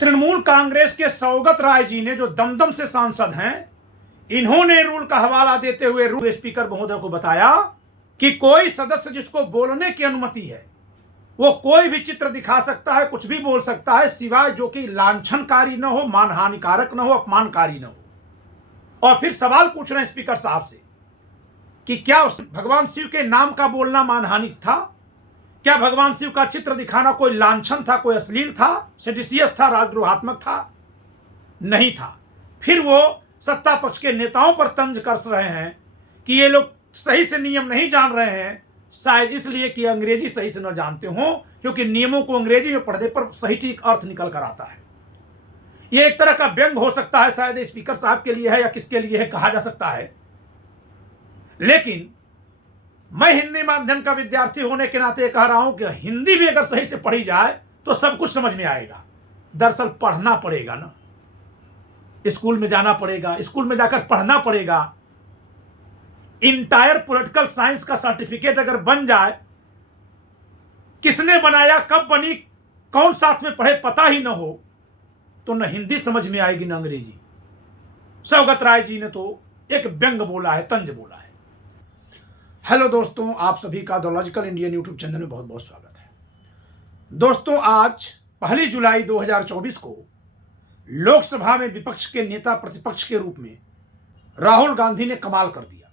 तृणमूल कांग्रेस के सौगत राय जी ने, जो दमदम से सांसद हैं, इन्होंने रूल का हवाला देते हुए रूल स्पीकर महोदय को बताया कि कोई सदस्य जिसको बोलने की अनुमति है वो कोई भी चित्र दिखा सकता है, कुछ भी बोल सकता है, सिवाय जो कि लांछनकारी न हो, मानहानिकारक न हो, अपमानकारी न हो। और फिर सवाल पूछ रहे हैं स्पीकर साहब से कि क्या भगवान शिव के नाम का बोलना मानहानि था? क्या भगवान शिव का चित्र दिखाना कोई लांछन था, कोई अश्लील था, सेडिशियस था, राजद्रोहात्मक था? नहीं था। फिर वो सत्ता पक्ष के नेताओं पर तंज कस रहे हैं कि ये लोग सही से नियम नहीं जान रहे हैं, शायद इसलिए कि अंग्रेजी सही से न जानते हो, क्योंकि नियमों को अंग्रेजी में पढ़ने पर सही ठीक अर्थ निकल कर आता है। यह एक तरह का व्यंग हो सकता है, शायद स्पीकर साहब के लिए है या किसके लिए है, कहा जा सकता है। लेकिन मैं हिंदी माध्यम का विद्यार्थी होने के नाते कह रहा हूं कि हिंदी भी अगर सही से पढ़ी जाए तो सब कुछ समझ में आएगा। दरअसल पढ़ना पड़ेगा ना, स्कूल में जाना पड़ेगा, स्कूल में जाकर पढ़ना पड़ेगा। इंटायर पॉलिटिकल साइंस का सर्टिफिकेट अगर बन जाए, किसने बनाया, कब बनी, कौन साथ में पढ़े, पता ही ना हो, तो न हिंदी समझ में आएगी न अंग्रेजी। सौगत राय जी ने तो एक व्यंग बोला है, तंज बोला है। हेलो दोस्तों, आप सभी का the logical Indian YouTube channel में बहुत बहुत स्वागत है। दोस्तों, आज 1 जुलाई 2024 को लोकसभा में विपक्ष के नेता प्रतिपक्ष के रूप में राहुल गांधी ने कमाल कर दिया।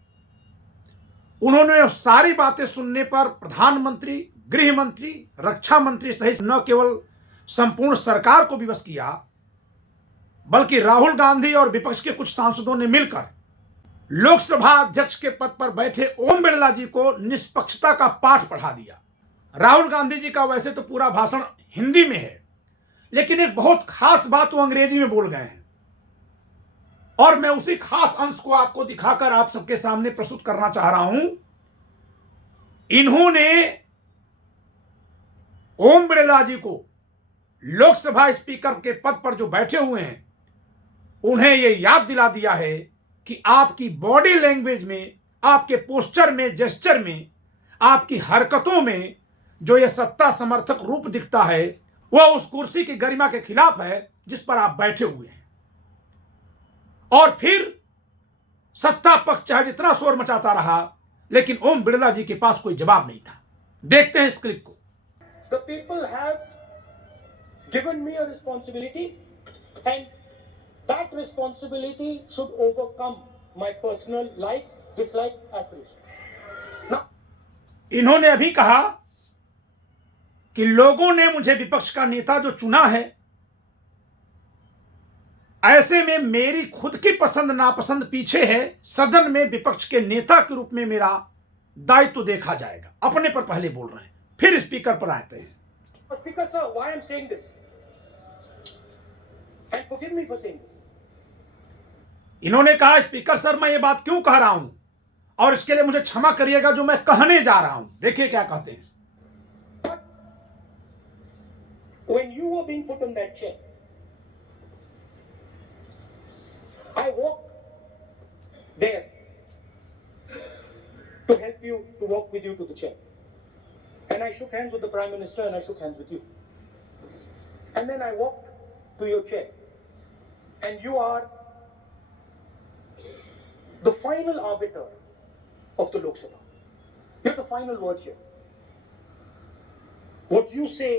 उन्होंने सारी बातें सुनने पर प्रधानमंत्री, गृह मंत्री, रक्षा मंत्री सहित न केवल संपूर्ण सरकार को विवश किया, बल्कि राहुल गांधी और विपक्ष के कुछ सांसदों ने मिलकर लोकसभा अध्यक्ष के पद पर बैठे ओम बिरला जी को निष्पक्षता का पाठ पढ़ा दिया। राहुल गांधी जी का वैसे तो पूरा भाषण हिंदी में है, लेकिन एक बहुत खास बात वो अंग्रेजी में बोल गए हैं, और मैं उसी खास अंश को आपको दिखाकर आप सबके सामने प्रस्तुत करना चाह रहा हूं। इन्होंने ओम बिरला जी को लोकसभा स्पीकर के पद पर जो बैठे हुए हैं, उन्हें यह याद दिला दिया है कि आपकी बॉडी लैंग्वेज में, आपके पोस्चर में, जेस्चर में, आपकी हरकतों में जो यह सत्ता समर्थक रूप दिखता है, वह उस कुर्सी की गरिमा के खिलाफ है जिस पर आप बैठे हुए हैं। और फिर सत्ता पक्ष चाहे जितना शोर मचाता रहा, लेकिन ओम बिरला जी के पास कोई जवाब नहीं था। देखते हैं इस क्लिप को। The people have given me a responsibility, and that responsibility should overcome my personal likes, dislikes, aspirations. Now, इन्होंने अभी कहा कि लोगों ने मुझे विपक्ष का नेता जो चुना है, ऐसे में मेरी खुद की पसंद नापसंद पीछे है, सदन में विपक्ष के नेता के रूप में मेरा दायित्व देखा जाएगा। अपने पर पहले बोल रहे हैं, फिर स्पीकर पर आते हैं। Speaker sir, why I'm saying this? And forgive me for saying this. इन्होंने कहा, स्पीकर सर, मैं ये बात क्यों कह रहा हूं और इसके लिए मुझे क्षमा करिएगा जो मैं कहने जा रहा हूं। देखिए क्या कहते हैं। When you were being put on that chair, I walked there to help you, to walk with you to the chair. And I shook hands with the Prime Minister and I shook hands with you. And then I walked to your chair. And you are the final arbiter of the Lok Sabha. You have the final word here. What you say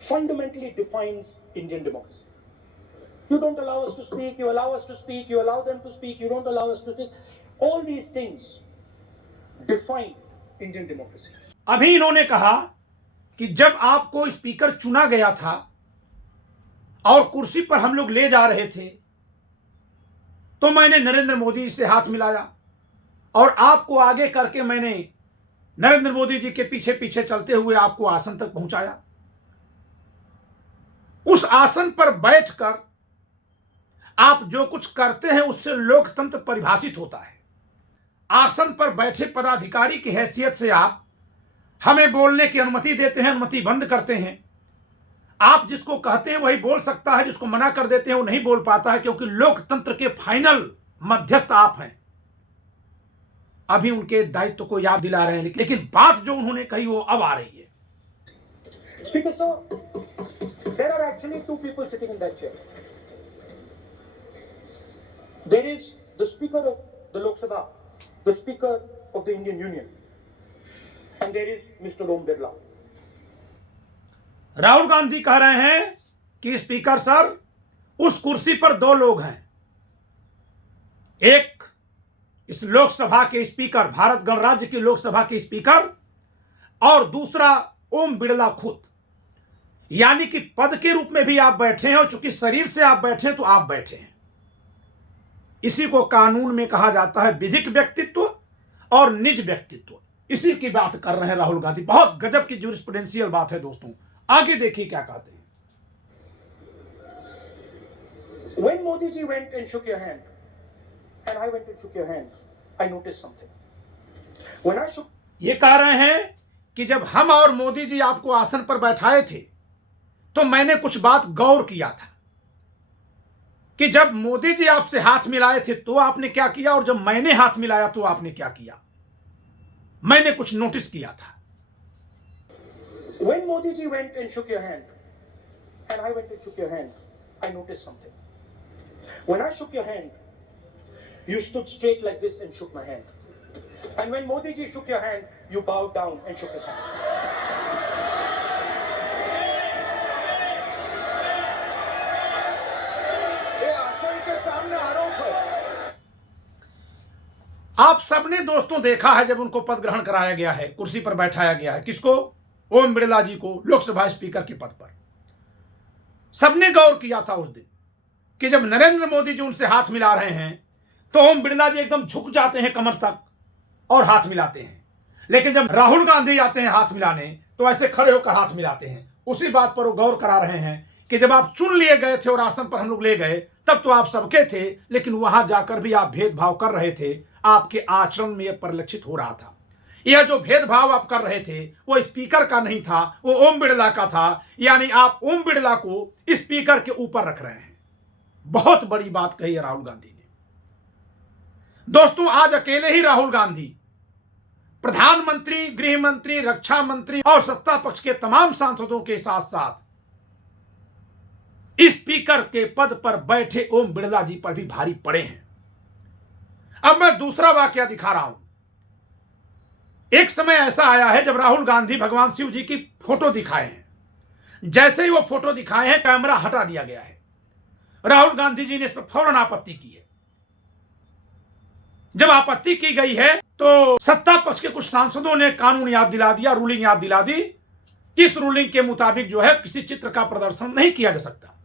fundamentally defines Indian democracy. You don't allow us to speak, you allow us to speak, you allow them to speak, you don't allow us to speak. All these things define Indian democracy. अभी इन्होंने कहा कि जब आपको speaker चुना गया था और कुर्सी पर हम लोग ले जा रहे थे, तो मैंने नरेंद्र मोदी जी से हाथ मिलाया और आपको आगे करके मैंने नरेंद्र मोदी जी के पीछे पीछे चलते हुए आपको आसन तक पहुंचाया। उस आसन पर बैठकर आप जो कुछ करते हैं उससे लोकतंत्र परिभाषित होता है। आसन पर बैठे पदाधिकारी की हैसियत से आप हमें बोलने की अनुमति देते हैं, अनुमति बंद करते हैं। आप जिसको कहते हैं वही बोल सकता है, जिसको मना कर देते हैं वो नहीं बोल पाता है, क्योंकि लोकतंत्र के फाइनल मध्यस्थ आप हैं। अभी उनके दायित्व को याद दिला रहे हैं, लेकिन बात जो उन्होंने कही वो अब आ रही है। Speaker sir, there actually two people sitting in that chair. There is the Speaker of the Lok Sabha, the Speaker of the Indian Union, and there is Mr. Om Birla. Rahul Gandhi कह रहे हैं कि स्पीकर सर, उस कुर्सी पर दो लोग हैं, एक इस लोकसभा के स्पीकर, भारत गणराज्य की लोकसभा के स्पीकर, और दूसरा ओम बिड़ला खुद। यानी कि पद के रूप में भी आप बैठे हैं, और चूंकि शरीर से आप बैठे हैं तो आप बैठे हैं। इसी को कानून में कहा जाता है विधिक व्यक्तित्व और निज व्यक्तित्व। इसी की बात कर रहे हैं राहुल गांधी। बहुत गजब की ज्यूरिस्प्रूडेंशियल बात है दोस्तों। आगे देखिए क्या कहते हैं। When Modi ji went and shook your hand, and I went and shook your hand, I noticed something. When I shook, ये कह रहे हैं कि जब हम और मोदी जी आपको आसन पर बैठाए थे तो मैंने कुछ बात गौर किया था कि जब मोदी जी आपसे हाथ मिलाए थे तो आपने क्या किया, और जब मैंने हाथ मिलाया तो आपने क्या किया। मैंने कुछ नोटिस किया था। when Modi ji went and shook your hand, and I went and shook your hand, I noticed something. When I shook your hand, you stood straight like this and shook my hand. And when Modi ji shook your hand, you bowed down and shook his hand. ये आसन के सामने आरोप है। आप सबने दोस्तों देखा है जब उनको पद ग्रहण कराया गया है, कुर्सी पर बैठाया गया है, किसको? ओम बिड़ला जी को लोकसभा स्पीकर के पद पर। सबने गौर किया था उस दिन कि जब नरेंद्र मोदी जी उनसे हाथ मिला रहे हैं तो ओम बिड़ला जी एकदम झुक जाते हैं कमर तक और हाथ मिलाते हैं, लेकिन जब राहुल गांधी आते हैं हाथ मिलाने तो ऐसे खड़े होकर हाथ मिलाते हैं। उसी बात पर वो गौर करा रहे हैं कि जब आप चुन लिए गए थे और आसन पर हम लोग ले गए तब तो आप सबके थे, लेकिन वहां जाकर भी आप भेदभाव कर रहे थे। आपके आचरण में यह परिलक्षित हो रहा था। यह जो भेदभाव आप कर रहे थे वो स्पीकर का नहीं था, वो ओम बिड़ला का था। यानी आप ओम बिड़ला को स्पीकर के ऊपर रख रहे हैं। बहुत बड़ी बात कही है राहुल गांधी ने। दोस्तों, आज अकेले ही राहुल गांधी प्रधानमंत्री, गृह मंत्री, रक्षा मंत्री और सत्ता पक्ष के तमाम सांसदों के साथ साथ स्पीकर के पद पर बैठे ओम बिड़ला जी पर भी भारी पड़े हैं। अब मैं दूसरा वाकया दिखा रहा हूं। एक समय ऐसा आया है जब राहुल गांधी भगवान शिव जी की फोटो दिखाए हैं। जैसे ही वो फोटो दिखाए हैं कैमरा हटा दिया गया है। राहुल गांधी जी ने इस पर फौरन आपत्ति की है। जब आपत्ति की गई है तो सत्ता पक्ष के कुछ सांसदों ने कानून याद दिला दिया, रूलिंग याद दिला दी कि इस रूलिंग के मुताबिक जो है किसी चित्र का प्रदर्शन नहीं किया जा सकता।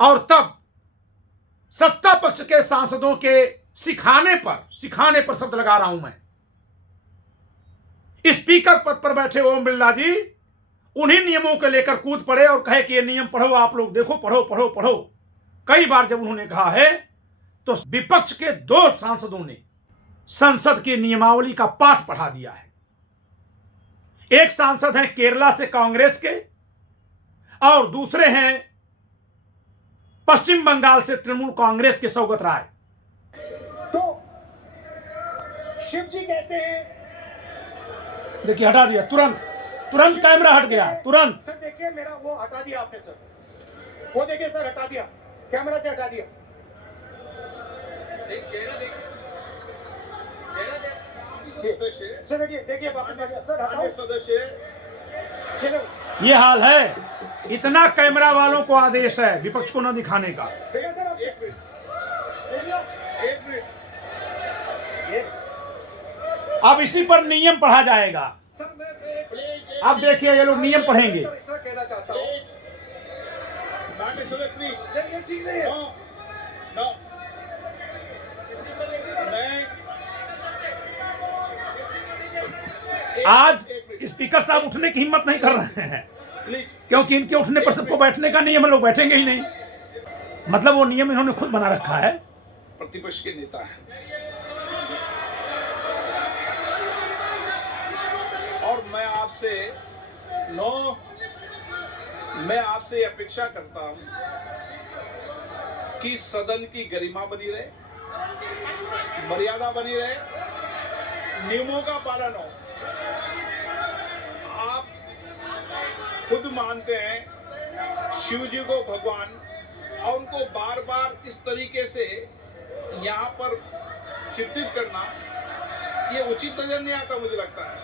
और तब सत्ता पक्ष के सांसदों के सिखाने पर शब्द लगा रहा हूं मैं, स्पीकर पद पर बैठे ओम बिड़ला जी उन्हीं नियमों को लेकर कूद पड़े और कहे कि ये नियम पढ़ो, आप लोग देखो, पढ़ो पढ़ो पढ़ो। कई बार जब उन्होंने कहा है तो विपक्ष के दो सांसदों ने संसद की नियमावली का पाठ पढ़ा दिया है। एक सांसद हैं केरला से कांग्रेस के और दूसरे हैं पश्चिम बंगाल से तृणमूल कांग्रेस के सौगत राय। तो शिव जी कहते हैं, देखिए हटा दिया, तुरंत कैमरा हट गया, तुरंत। सर देखिए मेरा वो हटा दिया आपने सर, वो देखिए सर हटा दिया, कैमरा से हटा दिया। सर देखिए वापस सर हटाओ सदस्य। ये हाल है। इतना कैमरा वालों को आदेश है विपक्ष को न दिखाने का। देखिए सर, एक मिनट अब इसी पर नियम पढ़ा जाएगा। सर मैं अब देखिए ये लोग नियम पढ़ेंगे। इतना कहना चाहता हूँ, प्लीज ठीक नहीं है। नो आज स्पीकर साहब उठने की हिम्मत नहीं कर रहे हैं क्योंकि इनके उठने पर सबको बैठने का नियम, लोग बैठेंगे ही नहीं। मतलब वो नियम इन्होंने खुद बना रखा है। प्रतिपक्ष के नेता हैं और मैं आपसे अपेक्षा करता हूं कि सदन की गरिमा बनी रहे, मर्यादा बनी रहे, नियमों का पालन हो। आप खुद मानते हैं शिव जी को भगवान और उनको बार बार इस तरीके से यहाँ पर चित्रित करना ये उचित नजर नहीं आता, मुझे लगता है।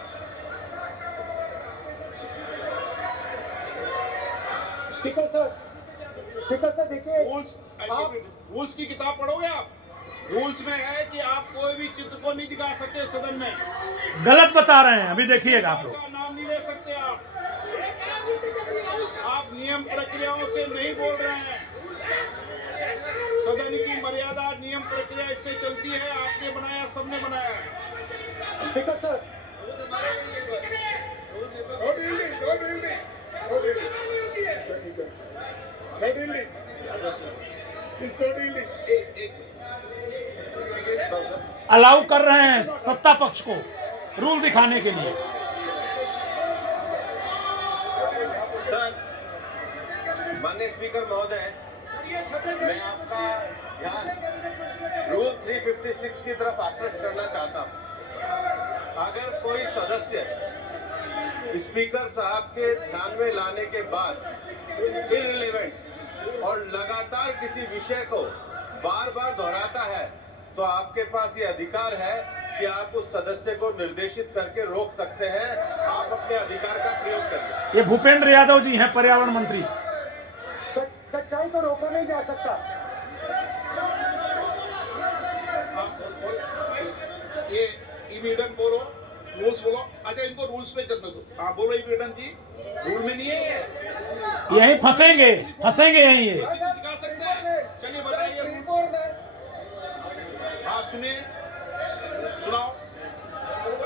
स्पीकर सर देखिए, रूल्स की किताब पढ़ोगे आप? रूल्स में है कि आप कोई भी चित्र को नहीं दिखा सकते सदन में। गलत बता रहे हैं, अभी देखिएगा आप लोग। का नाम नहीं ले सकते आप नियम प्रक्रियाओं से नहीं बोल रहे हैं। सदन की मर्यादा, नियम प्रक्रिया इससे चलती है। आपने बनाया, सबने बनाया है। स्पीकर सर, अलाउ कर रहे हैं सत्ता पक्ष को रूल दिखाने के लिए। सर, माननीय स्पीकर महोदय, मैं आपका ध्यान रूल 356 की तरफ आकृष्ट करना चाहता हूं। अगर कोई सदस्य स्पीकर साहब के ध्यान में लाने के बाद इररिलेवेंट और लगातार किसी विषय को बार बार दोहराता है, तो आपके पास ये अधिकार है कि आप उस सदस्य को निर्देशित करके रोक सकते हैं। आप अपने अधिकार का प्रयोग करिए। ये भूपेंद्र यादव जी हैं, पर्यावरण मंत्री। सच्चाई को रोका नहीं जा सकता। ये इमीडन बोलो, रूल्स बोलो। अच्छा, इनको रूल्स पे करने दो। हाँ बोलो इमीडन जी, रूल में नहीं है ये। यहीं फंसेंगे यहीं ये। दिखा सकते हैं? चलिए बताइए। हाँ सुनिए, सुनाओ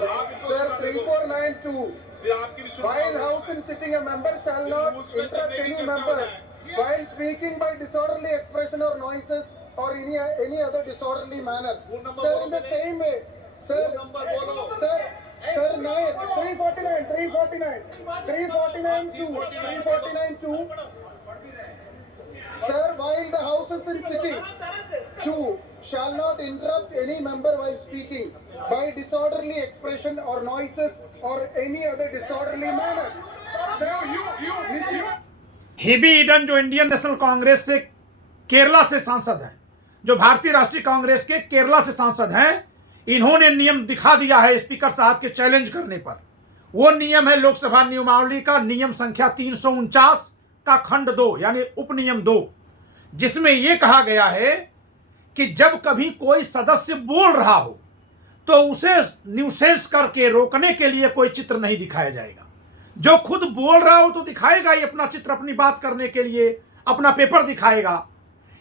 आप। Sir, 3492. फिर आपकी भी While House in sitting, a member shall not interrupt any member while speaking by disorderly expression or noises or any other disorderly manner. Sir, in the same way, sir, number बोलो। sir, 349, 349, 2. Sir, while the House is in sitting, 2 shall not interrupt any member while speaking by disorderly expression or noises or any other disorderly manner. Sir, you. Heavy Eden जो Indian national Congress से केरला से सांसद हैं, जो भारतीय राष्ट्रीय कांग्रेस के केरला से सांसद हैं, इन्होंने नियम दिखा दिया है स्पीकर साहब के चैलेंज करने पर। वो नियम है लोकसभा नियमावली का नियम संख्या 349 का खंड 2 यानी उपनियम 2, जिसमें यह कहा गया है कि जब कभी कोई सदस्य बोल रहा हो तो उसे न्यूसेंस करके रोकने के लिए कोई चित्र नहीं दिखाया जाएगा। जो खुद बोल रहा हो तो दिखाएगा ही अपना चित्र, अपनी बात करने के लिए अपना पेपर दिखाएगा।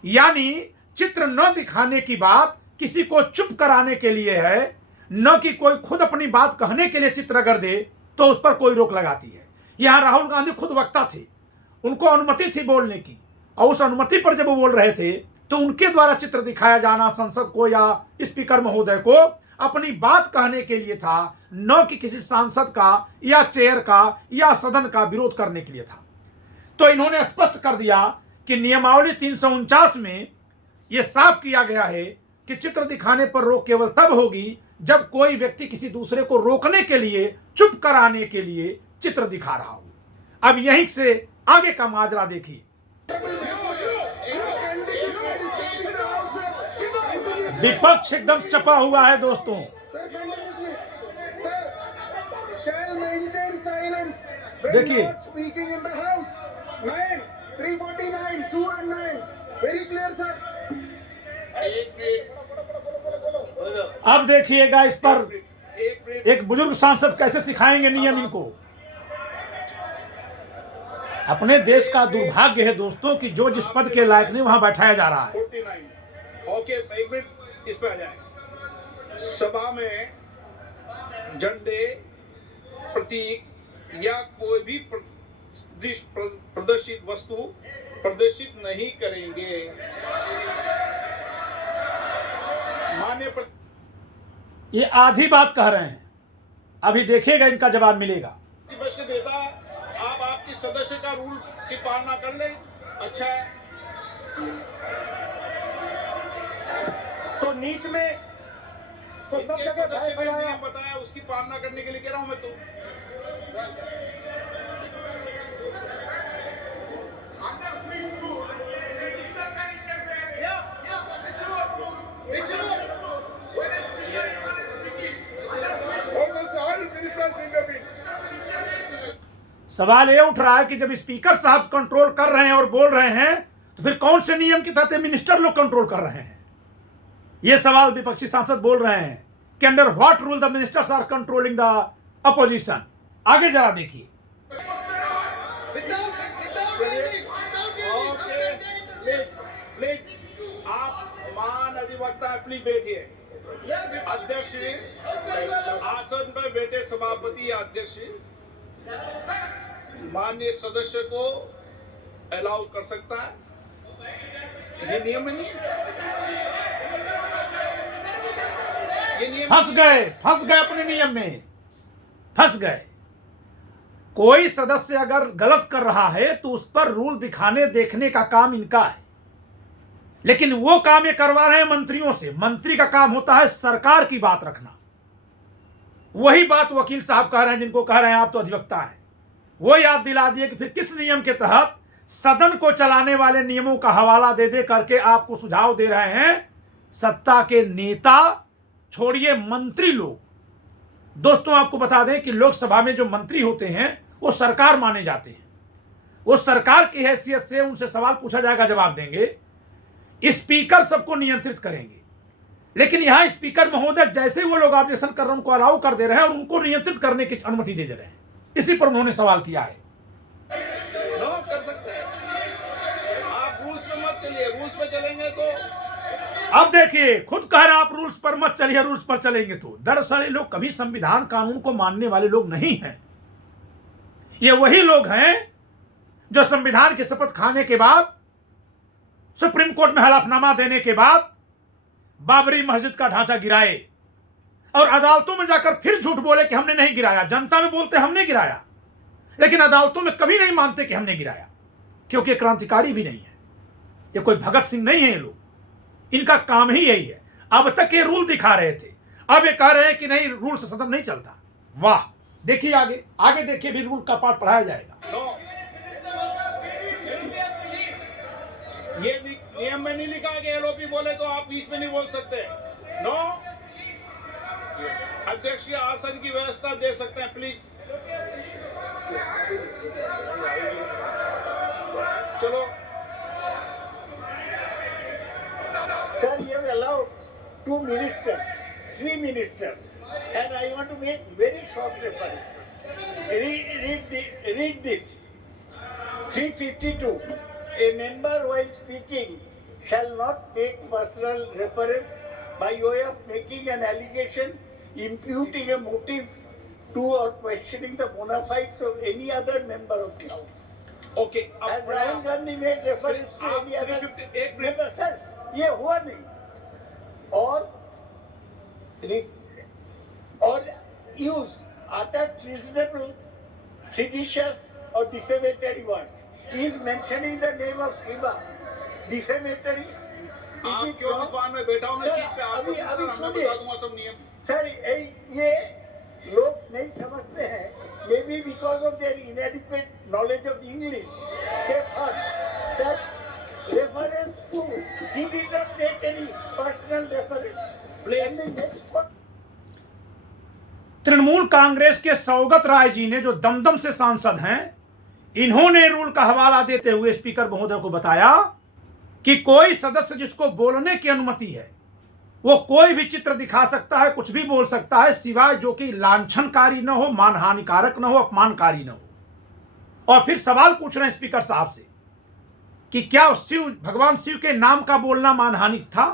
यानी चित्र न दिखाने की बात किसी को चुप कराने के लिए है, न कि कोई खुद अपनी बात कहने के लिए चित्र अगर दे तो उस पर कोई रोक लगाती है। यहां राहुल गांधी खुद वक्ता थे, उनको अनुमति थी बोलने की, और उस अनुमति पर जब वो बोल रहे थे तो उनके द्वारा चित्र दिखाया जाना संसद को या स्पीकर महोदय को अपनी बात कहने के लिए था, न कि किसी सांसद का या चेयर का या सदन का विरोध करने के लिए था। तो इन्होंने स्पष्ट कर दिया कि नियमावली 349 में यह साफ किया गया है कि चित्र दिखाने पर रोक केवल तब होगी जब कोई व्यक्ति किसी दूसरे को रोकने के लिए, चुप कराने के लिए चित्र दिखा रहा हो। अब यहीं से आगे का माजरा देखिए। विपक्ष एकदम चपा हुआ है दोस्तों। Sir, continuously. Sir, shall maintain silence when देखिए। not speaking in the house. 9, 349, 2 and 9. Very clear, sir. अब देखिएगा इस पर एक बुजुर्ग सांसद कैसे सिखाएंगे नियम इनको। अपने देश का दुर्भाग्य है दोस्तों कि जो जिस पद के लायक नहीं वहां बैठाया जा रहा है। 49। ओके, एक मिनट इस पे आ जाए। सभा में झंडे, प्रतीक या कोई भी प्रदर्शित वस्तु प्रदर्शित नहीं करेंगे। मान्य ये आधी बात कह रहे हैं, अभी देखिएगा इनका जवाब मिलेगा। प्रतिपक्ष देता आप आपकी सदस्य का रूल की पालना कर ले, अच्छा है। तो नीट में तो सब इनके जगह सदस्य भय ने फैलाया। नियम बताया, उसकी पालना करने के लिए कह रहा हूं मैं तो। सवाल ये उठ रहा है कि जब स्पीकर साहब कंट्रोल कर रहे हैं और बोल रहे हैं तो फिर कौन से नियम के तहत मिनिस्टर लोग कंट्रोल कर रहे हैं? ये सवाल विपक्षी सांसद बोल रहे हैं कि under what rule the ministers are controlling the opposition. आगे जरा देखिए। प्लीज आप मान अधिवक्ता प्लीज बैठिए। अध्यक्ष जी, आसन पर बैठे सभापति या अध्यक्ष जी, माननीय सदस्य को अलाउ कर सकता है, ये नियम नहीं है। ये नियम फंस गए अपने नियम में, फंस गए। कोई सदस्य अगर गलत कर रहा है तो उस पर रूल दिखाने देखने का काम इनका है, लेकिन वो काम ये करवा रहे हैं मंत्रियों से। मंत्री का काम होता है सरकार की बात रखना। वही बात वकील साहब कह रहे हैं, जिनको कह रहे हैं आप तो अधिवक्ता हैं, वो याद दिला दिए कि फिर किस नियम के तहत सदन को चलाने वाले नियमों का हवाला दे दे करके आपको सुझाव दे रहे हैं सत्ता के नेता, छोड़िए मंत्री लोग। दोस्तों आपको बता दें कि लोकसभा में जो मंत्री होते हैं वो सरकार माने जाते हैं। वो सरकार की हैसियत से उनसे सवाल पूछा जाएगा, जवाब देंगे। स्पीकर सबको नियंत्रित करेंगे, लेकिन यहां स्पीकर महोदय जैसे वो लोग ऑब्जेक्शन कर रहे हैं उनको अलाउ कर दे रहे हैं और उनको नियंत्रित करने की अनुमति दे रहे हैं। इसी पर उन्होंने सवाल किया है। कर सकते हैं आप, रूल्स पे मत चलिए, रूल्स पे चलेंगे तो अब देखिए, खुद कह रहे हैं आप रूल्स पर मत चलिए, रूल्स पर चलेंगे तो। दरअसल ये लोग कभी संविधान कानून को मानने वाले लोग नहीं हैं। ये वही लोग हैं जो संविधान की शपथ खाने के बाद, सुप्रीम कोर्ट में हलफनामा देने के बाद बाबरी मस्जिद का ढांचा गिराए और अदालतों में जाकर फिर झूठ बोले कि हमने नहीं गिराया। जनता में बोलते हमने गिराया, लेकिन अदालतों में कभी नहीं मानते कि हमने गिराया, क्योंकि क्रांतिकारी भी नहीं है। ये कोई भगत सिंह नहीं है। ये लोग, इनका काम ही यही है। अब तक ये रूल दिखा रहे थे, अब ये कह रहे हैं कि नहीं, रूल से सदन नहीं चलता। वाह, देखिए आगे, आगे देखिए, भी रूल का पाठ पढ़ाया जाएगा। नो, ये नियम में नहीं लिखा कि एलओपी बोले तो आप बीच में नहीं बोल सकते। नो, अध्यक्ष के आसन की व्यवस्था दे सकते हैं प्लीज। चलो Sir, you have allowed 2 ministers, 3 ministers, and I want to make very short reference. Read this. 352. A member while speaking shall not make personal reference by way of making an allegation, imputing a motive to or questioning the bona fides of any other member of the House. Okay, As Rahul Gandhi made reference to any other 351 member, sir, ये हुआ नहीं। और use utter treasonable, seditious or defamatory words. He is mentioning the name of Shiva. Defamatory. आप क्यों दुकान में बैठा हूं मैं सीट पे, आपको अभी मैं सुनिए। बता दूंगा सब नियम। सर, ये लोग नहीं समझते हैं, may be because of their इनएडिक्वेट knowledge of English, they thought that reference to, he did not make any personal reference. And the next one. Trinamool Congress के सौगत राय जी ने, जो दमदम से सांसद हैं, इन्होंने रूल का हवाला देते हुए स्पीकर महोदय को बताया कि कोई सदस्य जिसको बोलने की अनुमति है वो कोई भी चित्र दिखा सकता है, कुछ भी बोल सकता है, सिवाय जो कि लांछनकारी न हो, मानहानिकारक न हो, अपमानकारी न हो। और फिर सवाल पूछ रहे हैं स्पीकर साहब से कि क्या भगवान शिव के नाम का बोलना मानहानिक था?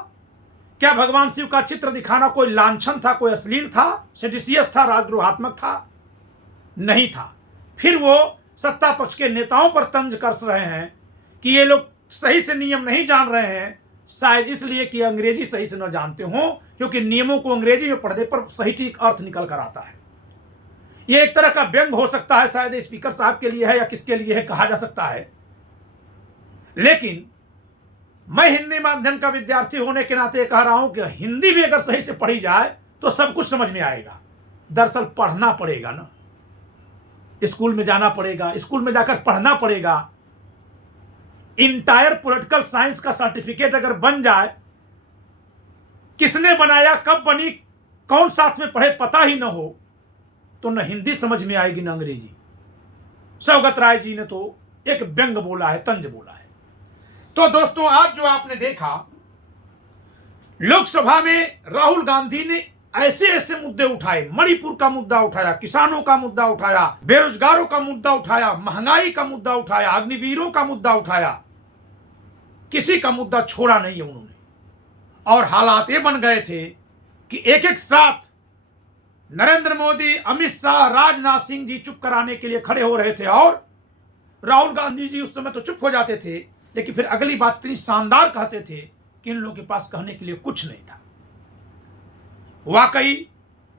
क्या भगवान शिव का चित्र दिखाना कोई लांछन था, कोई अश्लील था, सेडिशियस था, राजद्रोहात्मक था? नहीं था। फिर वो सत्ता पक्ष के नेताओं पर तंज कस रहे हैं कि ये लोग सही से नियम नहीं जान रहे हैं, शायद इसलिए कि अंग्रेजी सही से न जानते हो, क्योंकि नियमों को अंग्रेजी में पढ़ने पर सही ठीक अर्थ निकल कर आता है। ये एक तरह का व्यंग हो सकता है, शायद स्पीकर साहब के लिए है या किसके लिए है, कहा जा सकता है। लेकिन मैं हिंदी माध्यम का विद्यार्थी होने के नाते कह रहा हूं कि हिंदी भी अगर सही से पढ़ी जाए तो सब कुछ समझ में आएगा। दरअसल पढ़ना पड़ेगा ना, स्कूल में जाना पड़ेगा, स्कूल में जाकर पढ़ना पड़ेगा। इंटायर पॉलिटिकल साइंस का सर्टिफिकेट अगर बन जाए, किसने बनाया, कब बनी, कौन साथ में पढ़े, पता ही ना हो, तो न हिंदी समझ में आएगी न अंग्रेजी। सौगत राय जी ने तो एक व्यंग बोला है, तंज बोला है। तो दोस्तों, आज जो आपने देखा, लोकसभा में राहुल गांधी ने ऐसे ऐसे मुद्दे उठाए, मणिपुर का मुद्दा उठाया, किसानों का मुद्दा उठाया, बेरोजगारों का मुद्दा उठाया, महंगाई का मुद्दा उठाया, अग्निवीरों का मुद्दा उठाया, किसी का मुद्दा छोड़ा नहीं है उन्होंने। और हालात ये बन गए थे कि एक एक साथ नरेंद्र मोदी, अमित शाह, राजनाथ सिंह जी चुप कराने के लिए खड़े हो रहे थे और राहुल गांधी जी उस समय तो चुप हो जाते थे, लेकिन फिर अगली बात इतनी शानदार कहते थे कि इन लोगों के पास कहने के लिए कुछ नहीं था। वाकई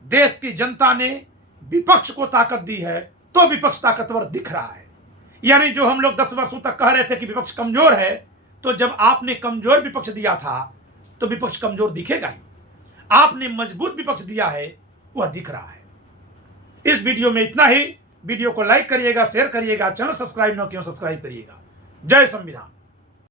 देश की जनता ने विपक्ष को ताकत दी है तो विपक्ष ताकतवर दिख रहा है। यानी जो हम लोग 10 वर्षों तक कह रहे थे कि विपक्ष कमजोर है, तो जब आपने कमजोर विपक्ष दिया था तो विपक्ष कमजोर दिखेगा ही। आपने मजबूत विपक्ष दिया है, वह दिख रहा है। इस वीडियो में इतना ही। वीडियो को लाइक करिएगा, शेयर करिएगा, चैनल सब्सक्राइब न किया सब्सक्राइब करिएगा। जय संविधान।